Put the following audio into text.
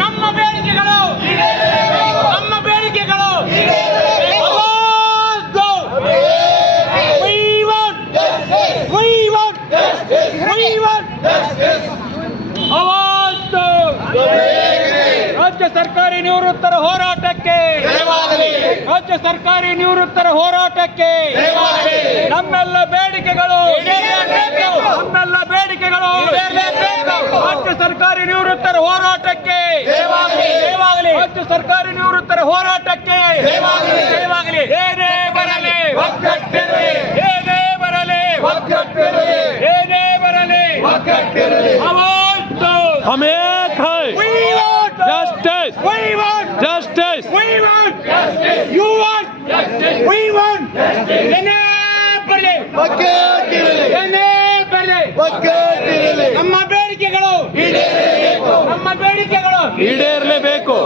ನಮ್ಮ ಬೇಡಿಕೆಗಳು ನಮ್ಮ ಬೇಡಿಕೆಗಳು ರಾಜ್ಯ ಸರ್ಕಾರಿ ನಿವೃತ್ತರ ಹೋರಾಟಕ್ಕೆ ರಾಜ್ಯ ಸರ್ಕಾರಿ ನಿವೃತ್ತರ ಹೋರಾಟಕ್ಕೆ ನಮ್ಮೆಲ್ಲ ಬೇಡಿಕೆಗಳು ನಮ್ಮೆಲ್ಲ ಬೇಡಿಕೆಗಳು ರಾಜ್ಯ ಸರ್ಕಾರಿ ನಿವೃತ್ತರ ಹೋರಾಟಕ್ಕೆ ರಾಜ್ಯ ಸರ್ಕಾರಿ ನಿವೃತ್ತರ ಹೋರಾಟಕ್ಕೆ ಏನೇ ಬರಲಿ ಏನೇ ಬರಲಿ ಏನೇ ಬರಲಿ हम एक है justice justice You want we want ಏನೇ ಬರಲಿ ಏನೇ ಬರಲಿ ನಮ್ಮ ಬೇಡಿಕೆಗಳು ಈಡೇರಲೇಬೇಕು.